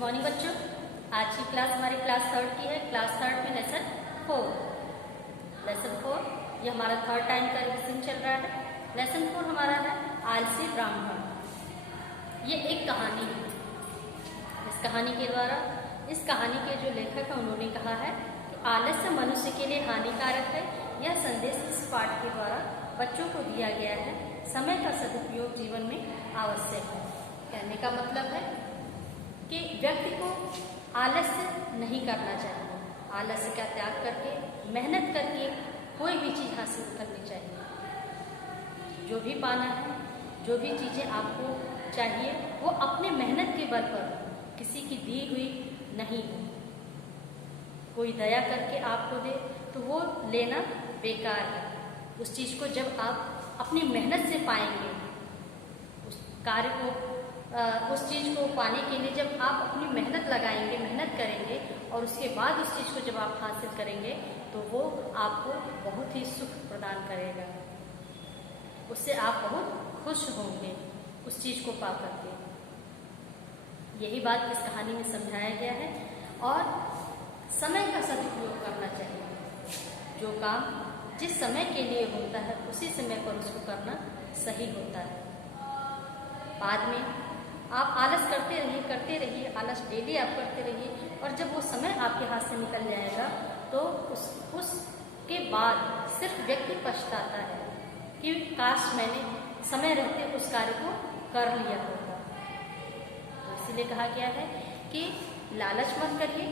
Morning बच्चों, आज की क्लास हमारी क्लास थर्ड की है। क्लास थर्ड में लेसन फोर ये हमारा थर्ड टाइम का रिविजन चल रहा है। लेसन 4 हमारा है आलसी ब्राह्मण। ये एक कहानी है। इस कहानी के द्वारा इस कहानी के जो लेखक है उन्होंने कहा है कि आलस्य मनुष्य के लिए हानिकारक है। यह संदेश इस पाठ के द्वारा बच्चों को दिया गया है। समय का सदुपयोग जीवन में आवश्यक है। कहने का मतलब है कि व्यक्ति को आलस्य नहीं करना चाहिए। आलस्य का त्याग करके मेहनत करके कोई भी चीज़ हासिल करनी चाहिए। जो भी पाना है, जो भी चीज़ें आपको चाहिए वो अपने मेहनत के बल पर, किसी की दी हुई नहीं हो। कोई दया करके आपको दे तो वो लेना बेकार है। उस चीज़ को जब आप अपनी मेहनत से पाएंगे, उस कार्य को उस चीज़ को पाने के लिए जब आप अपनी मेहनत लगाएंगे, मेहनत करेंगे और उसके बाद उस चीज़ को जब आप हासिल करेंगे तो वो आपको बहुत ही सुख प्रदान करेगा। उससे आप बहुत खुश होंगे उस चीज़ को पा करके। यही बात इस कहानी में समझाया गया है। और समय का सदुपयोग करना चाहिए। जो काम जिस समय के लिए होता है उसी समय पर उसको करना सही होता है। बाद में आप आलस करते रहिए, आलस डेली आप करते रहिए और जब वो समय आपके हाथ से निकल जाएगा तो उसके बाद सिर्फ व्यक्ति पछताता है कि काश मैंने समय रहते उस कार्य को कर लिया होता। तो इसीलिए कहा गया है कि लालच मत करिए।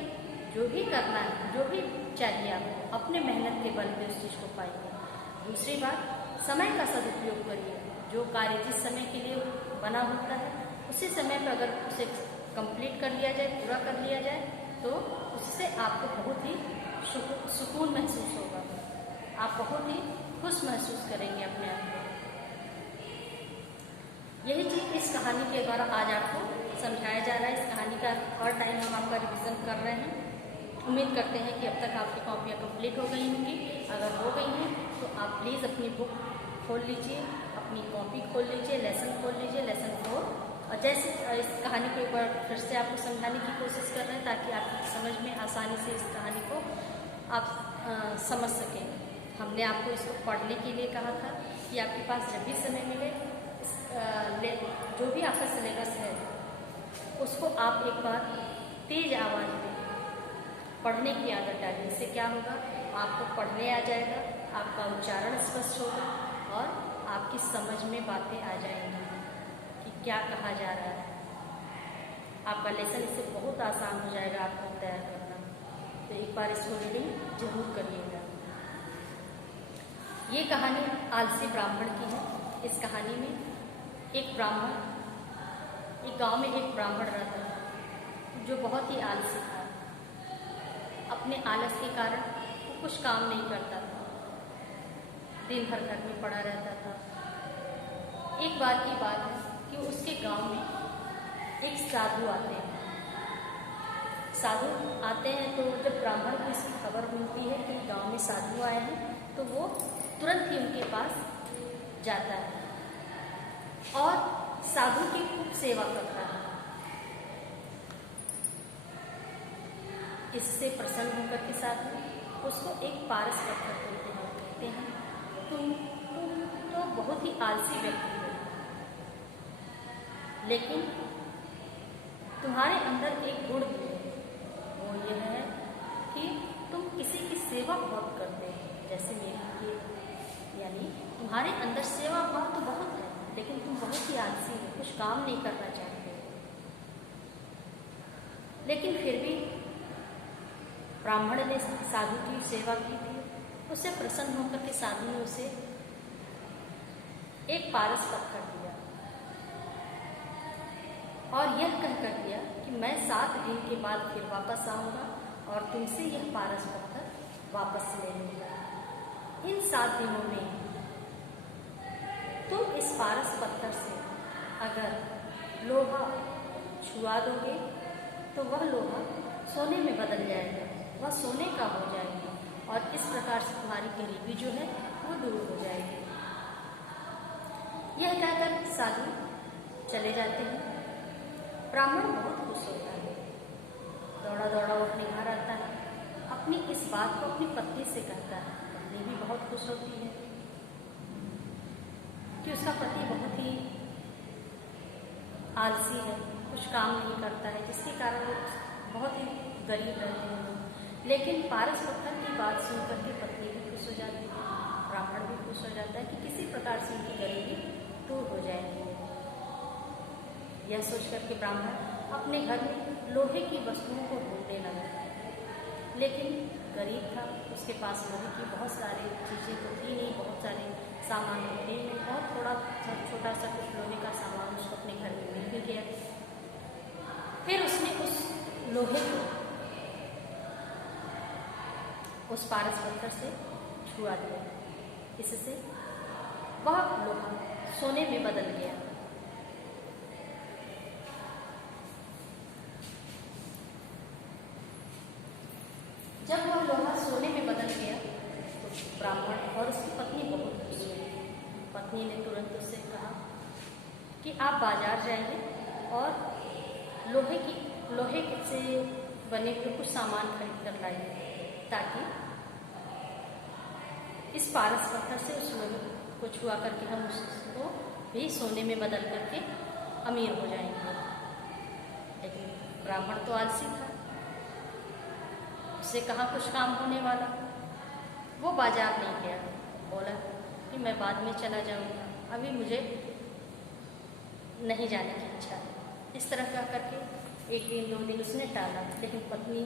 जो भी करना है, जो भी चाहिए आपको, अपने मेहनत के बल पे उस चीज़ को पाइए। दूसरी बात, समय का सदुपयोग करिए। जो कार्य जिस समय के लिए बना होता है उसी समय पर अगर उसे कंप्लीट कर लिया जाए, पूरा कर लिया जाए तो उससे आपको बहुत ही सुकून महसूस होगा। आप बहुत ही खुश महसूस करेंगे अपने आप को। यही चीज़ इस कहानी के द्वारा आज आपको समझाया जा रहा है। इस कहानी का हर टाइम हम आपका रिविज़न कर रहे हैं। उम्मीद करते हैं कि अब तक आपकी कॉपियाँ कंप्लीट हो गई होंगी। अगर हो गई हैं तो आप प्लीज़ अपनी बुक खोल लीजिए, अपनी कॉपी खोल लीजिए, लेसन खोल लीजिए, लेसन 4। और जैसे इस कहानी को एक बार फिर से आपको समझाने की कोशिश कर रहे हैं ताकि आपकी समझ में आसानी से इस कहानी को आप समझ सकें। हमने आपको इसको पढ़ने के लिए कहा था कि आपके पास जब भी समय मिले जो भी आपका सिलेबस है उसको आप एक बार तेज आवाज़ में पढ़ने की आदत डालिए। इससे क्या होगा, आपको पढ़ने आ जाएगा, आपका उच्चारण स्पष्ट होगा और आपकी समझ में बातें आ जाएंगी कि क्या कहा जा रहा है। आपका लेसन इससे बहुत आसान हो जाएगा आपको तैयार करना। तो एक बार इसको रीडिंग जरूर करिएगा। ये कहानी आलसी ब्राह्मण की है। इस कहानी में एक गांव में एक ब्राह्मण रहता था जो बहुत ही आलसी था। अपने आलस के कारण वो कुछ काम नहीं करता था, दिन भर घर में पड़ा रहता था। एक बार की बात है कि उसके गांव में एक साधु आते हैं। साधु आते हैं तो जब ब्राह्मण को इसकी खबर मिलती है कि गांव में साधु आए हैं तो वो तुरंत ही उनके पास जाता है और साधु की खूब सेवा करता है। इससे प्रसन्न होकर के साधु उसको एक पारस पत्थर देते हैं। कहते हैं तुम तो बहुत ही आलसी व्यक्ति हो, लेकिन तुम्हारे अंदर एक गुण है, वो यह है कि तुम किसी की सेवा बहुत करते हो। जैसे मेरी यानी तुम्हारे अंदर सेवा भाव तो बहुत है लेकिन तुम बहुत ही आलसी हो, कुछ काम नहीं करना चाहते। लेकिन फिर भी ब्राह्मण ने साधु की सेवा की थी। उससे प्रसन्न होकर के साधु ने उसे एक पारस पत्थर दिया और यह कहकर दिया कि मैं 7 दिन के बाद फिर वापस आऊंगा और तुमसे यह पारस पत्थर वापस ले लूंगा। इन 7 दिनों में तुम इस पारस पत्थर से अगर लोहा छुआ दोगे तो वह लोहा सोने में बदल जाएगा, वह सोने का हो जाएगा और इस प्रकार से तुम्हारी गरीबी जो है वो दूर हो जाएगी। यह कहकर साधु चले जाते हैं। ब्राह्मण बहुत खुश होता है दौड़ा दौड़ा वो अपने घर आता है, अपनी इस बात को अपनी पत्नी से कहता है। पत्नी भी बहुत खुश होती है कि उसका पति बहुत ही आलसी है, कुछ काम नहीं करता है, जिसके कारण वो बहुत ही गरीब रहते हैं लोग। लेकिन पारस पत्थर की बात सुनकर के पत्नी भी खुश हो जाती है, ब्राह्मण भी खुश हो जाता है कि किसी प्रकार से उनकी गरीबी दूर हो जाएगी। यह सोच करके ब्राह्मण अपने घर में लोहे की वस्तुओं को ढूंढने लगा, लेकिन गरीब था, उसके पास लोहे की बहुत सारी चीज़ें तो थी नहीं, बहुत सारे सामान थे नहीं, बहुत थोड़ा छोटा सा कुछ लोहे का सामान उसको अपने घर में मिल भी गया। फिर उसने उस लोहे को उस पारस पत्थर से छुआ दिया, इससे वह लोहा सोने में बदल गया। जब वह लोहा सोने में बदल गया तो ब्राह्मण और उसकी पत्नी बहुत खुश हुई। पत्नी ने तुरंत उससे कहा कि आप बाजार जाइए और लोहे से बने हुए कुछ सामान खरीद कर लाइए, ताकि इस पारस पत्थर से उस लोहे को छुआ करके हम उसको भी सोने में बदल करके अमीर हो जाएंगे। लेकिन ब्राह्मण तो आलसी था, उससे कहाँ कुछ काम होने वाला। वो बाजार नहीं गया, बोला कि मैं बाद में चला जाऊंगा, अभी मुझे नहीं जाने की इच्छा है। इस तरह का करके एक दिन 2 दिन उसने टाला, लेकिन पत्नी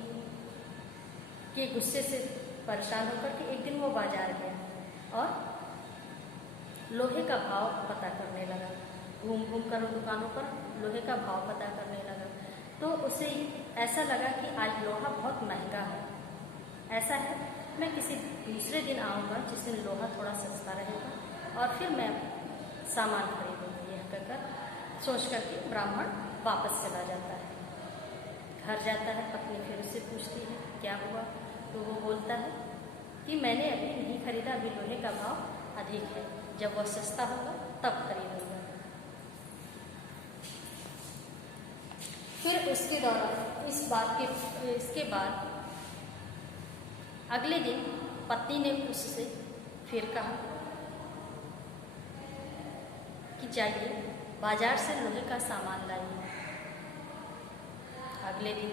के गुस्से से परेशान होकर के एक दिन वो बाजार गया और लोहे का भाव पता करने लगा। घूम घूम कर दुकानों पर लोहे का भाव पता करने लगा, तो उसे ऐसा लगा कि आज लोहा बहुत महंगा है। ऐसा है, मैं किसी दूसरे दिन आऊँगा जिस दिन लोहा थोड़ा सस्ता रहेगा और फिर मैं सामान खरीदूँगा। यह कहकर सोच करके ब्राह्मण वापस चला जाता है। घर जाता है, पत्नी फिर उससे पूछती है क्या हुआ, तो वो बोलता है कि मैंने अभी नहीं खरीदा, अभी लोहे का भाव अधिक है, जब वह सस्ता होगा तब खरीदूँगा। फिर उसके दौरान इसके बाद अगले दिन पत्नी ने उससे फिर कहा कि जाइए बाजार से लोहे का सामान लाइए। अगले दिन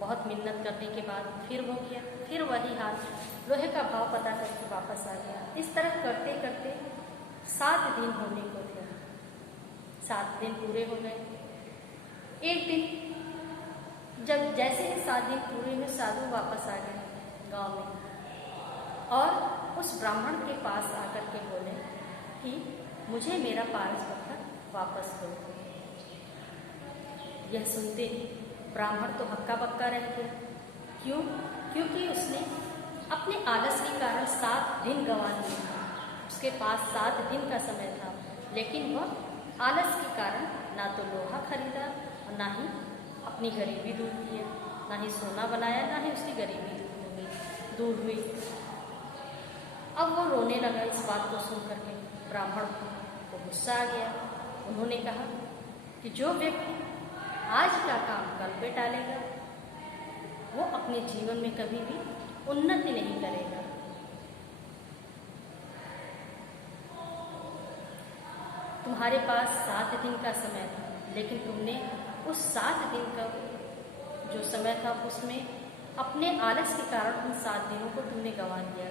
बहुत मिन्नत करने के बाद फिर हो गया, फिर वही हाल, लोहे का भाव पता करके वापस आ गया। इस तरह करते करते 7 दिन होने को थे। 7 दिन पूरे हो गए। एक दिन जब जैसे ही 7 दिन पूरे हुए, साधु वापस आ गए गांव में और उस ब्राह्मण के पास आकर के बोले कि मुझे मेरा पारस पत्थर वापस दो। यह सुनते ही ब्राह्मण तो हक्का बक्का रह गया। क्यों? क्योंकि उसने अपने आलस के कारण 7 दिन गंवा दिए। उसके पास 7 दिन का समय था, लेकिन वह आलस के कारण ना तो लोहा खरीदा और ना ही अपनी गरीबी दूर किया, ना ही सोना बनाया, ना ही उसकी गरीबी दूर हुई। अब वो रोने लगा इस बात को सुन करके। ब्राह्मण को गुस्सा आ गया। उन्होंने कहा कि जो व्यक्ति आज का काम कल पे टालेगा, वो अपने जीवन में कभी भी उन्नति नहीं करेगा। तुम्हारे पास 7 दिन का समय था, लेकिन तुमने उस 7 दिन का जो समय था उसमें अपने आलस के कारण उन 7 दिनों को तुमने गंवा दिया।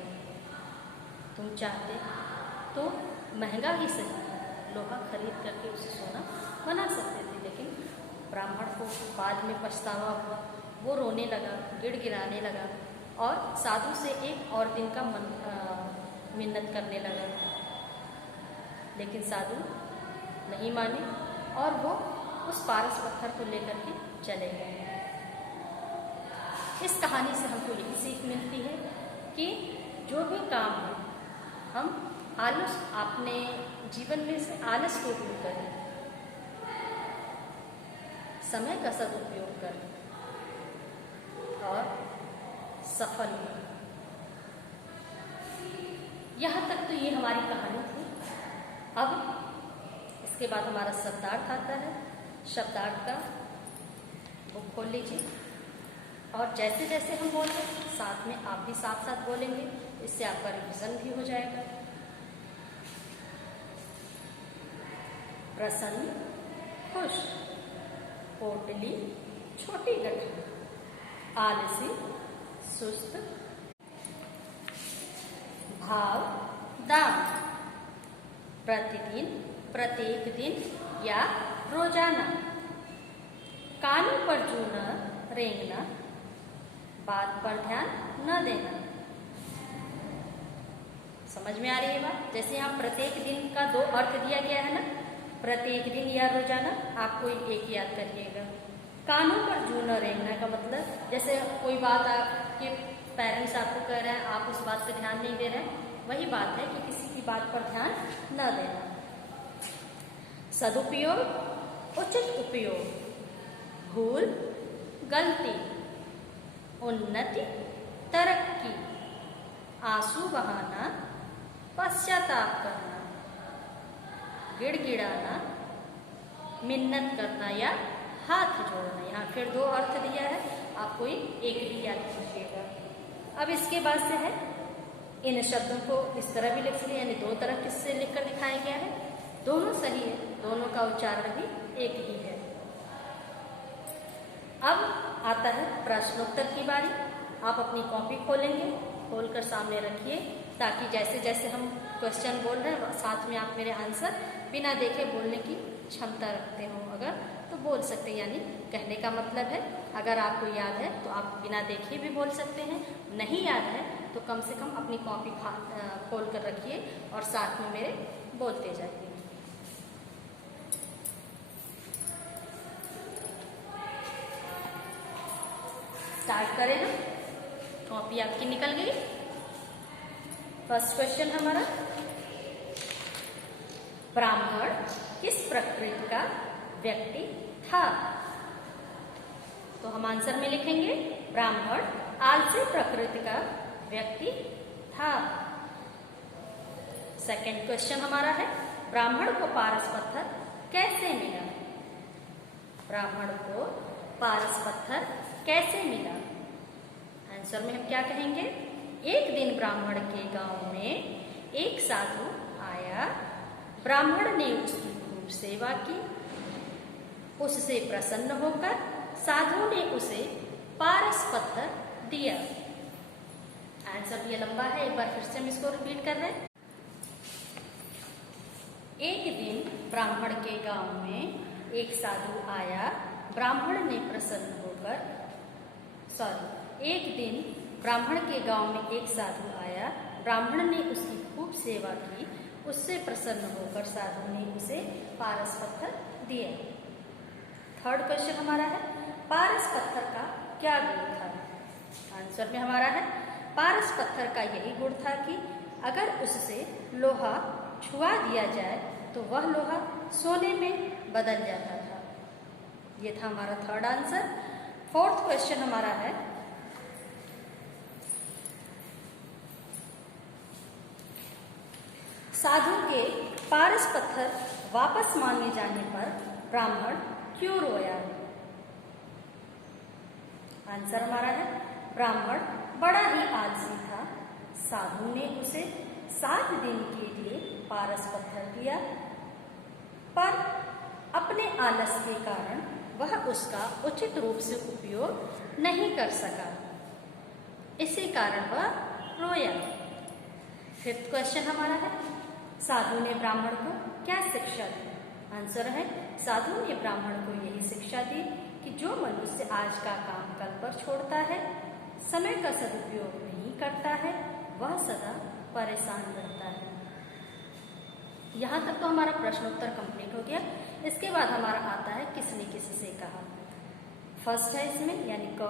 तुम चाहते तो महंगा ही सही लोहा खरीद करके उसे सोना बना सकते थे, लेकिन ब्राह्मण को बाद में पछतावा हुआ। वो रोने लगा, गिड़गिड़ाने लगा और साधु से एक और दिन का मिन्नत करने लगा, लेकिन साधु नहीं माने और वो उस पारस पत्थर को लेकर के चले गए। इस कहानी से हमको यही सीख मिलती है कि जो भी काम है हम आलस अपने जीवन में से आलस को दूर करें, समय का सदुपयोग करें और सफल हो। यहाँ तक तो ये हमारी कहानी थी। अब इसके बाद हमारा शब्दार्थ आता है। शब्दार्थ का बुक खोल लीजिए और जैसे जैसे हम बोल रहे हैं साथ में आप भी साथ साथ बोलेंगे, इससे आपका रिवीजन भी हो जाएगा। प्रसन्न, खुश, पोटली, छोटी गठरी, आलसी, सुस्त, भाव, दाम, प्रतिदिन, प्रत्येक दिन या रोजाना, कानों पर जू न रेंगना, बात पर ध्यान न देना। समझ में आ रही है बात? जैसे यहाँ प्रत्येक दिन का दो अर्थ दिया गया है ना, प्रत्येक दिन या रोजाना, आपको एक याद करिएगा। कानों पर जू न रेंगना का मतलब जैसे कोई बात आपके पेरेंट्स आपको कह रहे हैं, आप उस बात पर ध्यान नहीं दे रहे हैं, वही बात है कि किसी की बात पर ध्यान न देना। सदुपयोग, उचित उपयोग, भूल, गलती, उन्नति, तरक्की, आंसू बहाना, पश्चाताप करना, गिड़गिड़ाना, मिन्नत करना या हाथ जोड़ना। यहाँ फिर दो अर्थ दिया है, आपको एक भी याद कीजिएगा। अब इसके बाद से है, इन शब्दों को इस तरह भी लिख लिया, यानी दो तरह किससे लिखकर दिखाया गया है, दोनों सही है, दोनों का उच्चारण भी एक ही है। अब आता है प्रश्नोत्तर की बारी। आप अपनी कॉपी खोलेंगे, खोलकर सामने रखिए, ताकि जैसे जैसे हम क्वेश्चन बोल रहे हैं साथ में आप मेरे आंसर बिना देखे बोलने की क्षमता रखते हो अगर तो बोल सकते हैं। यानी कहने का मतलब है अगर आपको याद है तो आप बिना देखे भी बोल सकते हैं, नहीं याद है तो कम से कम अपनी कॉपी खोल कर रखिए और साथ में मेरे बोलते जाइए। स्टार्ट करें हम। कॉपी आपकी निकल गई। फर्स्ट क्वेश्चन हमारा, ब्राह्मण किस प्रकृति का व्यक्ति था? तो हम आंसर में लिखेंगे ब्राह्मण आलसी प्रकृति का व्यक्ति था। सेकंड क्वेश्चन हमारा है, ब्राह्मण को पारस पत्थर कैसे मिला? ब्राह्मण को पारस पत्थर कैसे मिला? आंसर में हम क्या कहेंगे, एक दिन ब्राह्मण के गांव में एक साधु आया, ब्राह्मण ने उसकी खूब सेवा की, उससे प्रसन्न होकर साधु ने उसे पारस पत्थर दिया। आंसर ये लंबा है, एक बार फिर से हम इसको रिपीट कर रहे हैं। एक दिन ब्राह्मण के गांव में एक साधु आया, ब्राह्मण ने प्रसन्न होकर एक दिन ब्राह्मण के गांव में एक साधु आया, ब्राह्मण ने उसकी खूब सेवा की, उससे प्रसन्न होकर साधु ने उसे पारस पत्थर दिया। थर्ड क्वेश्चन हमारा है, पारस पत्थर का क्या गुण था? आंसर में हमारा है, पारस पत्थर का यही गुण था कि अगर उससे लोहा छुआ दिया जाए तो वह लोहा सोने में बदल जाता था। ये था हमारा थर्ड आंसर। फोर्थ क्वेश्चन हमारा है, साधु के पारस पत्थर वापस मांगे जाने पर ब्राह्मण क्यों रोया? आंसर हमारा है, ब्राह्मण बड़ा ही आलसी था, साधु ने उसे 7 दिन के लिए पारस पत्थर दिया, पर अपने आलस के कारण वह उसका उचित रूप से उपयोग नहीं कर सका, इसी कारण वह रोया। फिफ्थ क्वेश्चन हमारा है, साधु ने ब्राह्मण को क्या शिक्षा दी? आंसर है, साधु ने ब्राह्मण को यही शिक्षा दी कि जो मनुष्य आज का काम कल पर छोड़ता है, समय का सदुपयोग नहीं करता है, वह सदा परेशान रहता है। यहाँ तक तो हमारा प्रश्नोत्तर कंप्लीट हो गया। इसके बाद हमारा आता है किसने किससे कहा। फर्स्ट है इसमें यानी क,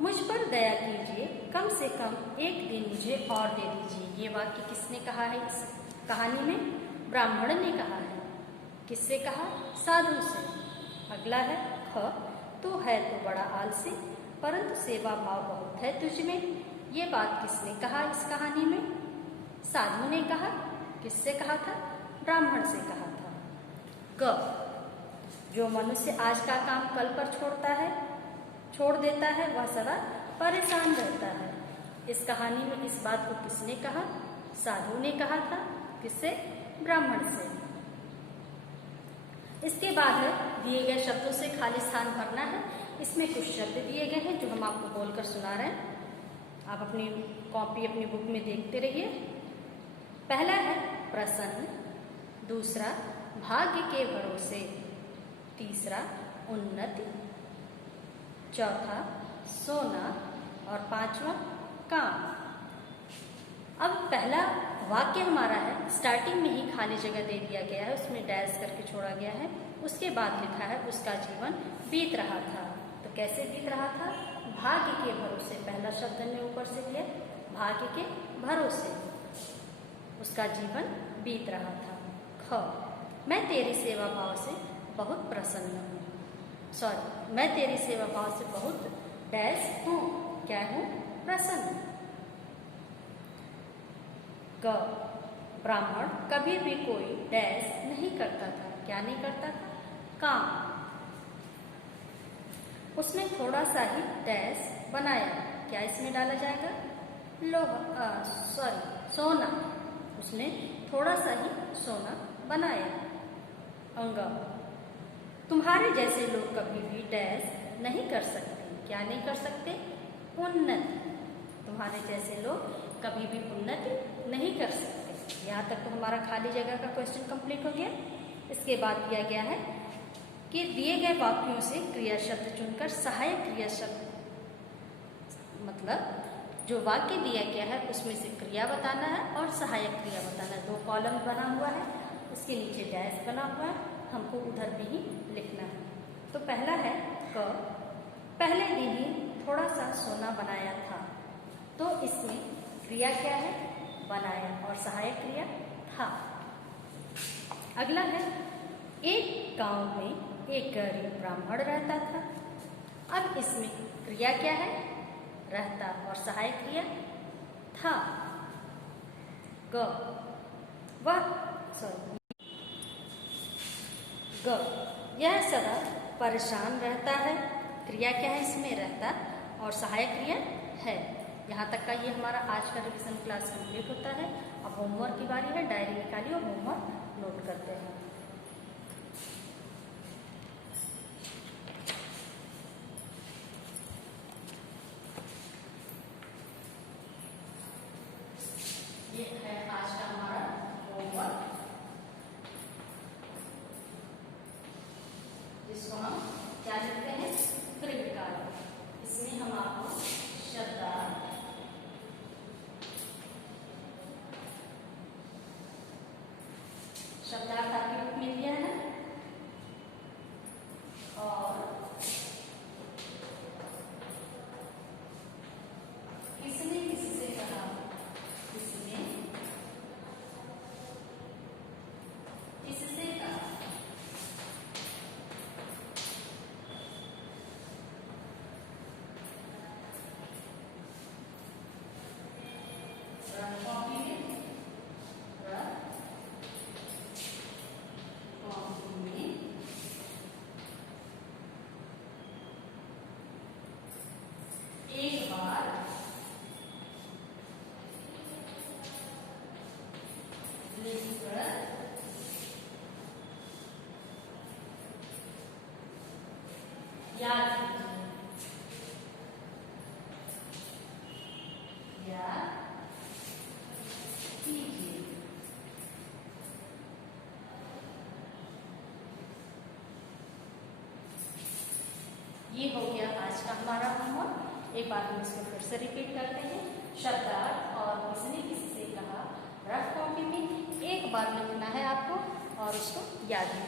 मुझ पर दया कीजिए, कम से कम एक दिन मुझे और दे दीजिए। ये वाक्य किसने कहा है इस कहानी में? ब्राह्मण ने कहा है। किससे कहा? साधु से। अगला है ख, तू है तो बड़ा आलसी, परंतु सेवा भाव बहुत है तुझ में। ये बात किसने कहा इस कहानी में? साधु ने कहा। किससे कहा था? ब्राह्मण से कहा था। ग, जो मनुष्य आज का काम कल पर छोड़ देता है, वह सदा परेशान रहता है। इस कहानी में इस बात को किसने कहा? साधु ने कहा था। किससे? ब्राह्मण से। इसके बाद दिए गए शब्दों से खाली स्थान भरना है। इसमें कुछ शब्द दिए गए हैं जो हम आपको बोलकर सुना रहे हैं। आप अपनी कॉपी अपनी बुक में देखते रहिए। पहला है प्रसन्न, दूसरा भाग्य के भरोसे, तीसरा उन्नति, चौथा सोना और पांचवा काम। अब पहला वाक्य हमारा है, स्टार्टिंग में ही खाली जगह दे दिया गया है, उसमें डैश करके छोड़ा गया है। उसके बाद लिखा है उसका जीवन बीत रहा था। तो कैसे बीत रहा था? भाग्य के भरोसे। पहला शब्द ने ऊपर से दिया, भाग्य के भरोसे उसका जीवन बीत रहा था। ख, मैं तेरी सेवा भाव से बहुत प्रसन्न हूँ। सॉरी, मैं तेरी सेवा भाव से बहुत डैश हूँ। क्या हूँ? प्रसन्न। ग, ब्राह्मण कभी भी कोई डैश नहीं करता था। क्या नहीं करता था? काम। उसने थोड़ा सा ही डैश बनाया। क्या इसमें डाला जाएगा? लोहा, सोना। उसने थोड़ा सा ही सोना बनाया। अंग, तुम्हारे जैसे लोग कभी भी डैश नहीं कर सकते। क्या नहीं कर सकते? उन्नति। तुम्हारे जैसे लोग कभी भी उन्नति नहीं कर सकते। यहाँ तक तो हमारा खाली जगह का क्वेश्चन कंप्लीट हो गया। इसके बाद दिया गया है कि दिए गए वाक्यों से क्रिया शब्द चुनकर सहायक क्रिया शब्द, मतलब जो वाक्य दिया गया है उसमें से क्रिया बताना है और सहायक क्रिया बताना है। 2 कॉलम बना हुआ है, उसके नीचे डैश बना हुआ है, हमको उधर भी ही लिखना है। तो पहला है क, पहले दिन ही थोड़ा सा सोना बनाया था। तो इसमें क्रिया क्या है? बनाया, और सहायक क्रिया था। अगला है, एक गांव में एक गरीब ब्राह्मण रहता था। अब इसमें क्रिया क्या है? रहता, और सहायक क्रिया था। ग, यह सदा परेशान रहता है। क्रिया क्या है इसमें? रहता, और सहायक क्रिया है। यहाँ तक का ये हमारा आज का रिवीजन क्लास कंप्लीट होता है। अब होमवर्क की बारी है। डायरी निकालिए और होमवर्क नोट करते हैं। ये है आज का हमारा होमवर्क, जिसको हम क्या लिखते हैं? क्रियाकाल। इसमें हम आपको शब्दार्थ, आपकी बुक में दिया है, और किसने किससे कहा, किसने किससे कहा। कॉपी में एक बार लिखकर याद कीजिए। ये हो गया आज का हमारा होमवर्क। एक बार हम इसको फिर से रिपीट करते हैं। शब्दार्थ और किसने किससे कहा, रफ कॉपी में एक बार लिखना है आपको और उसको याद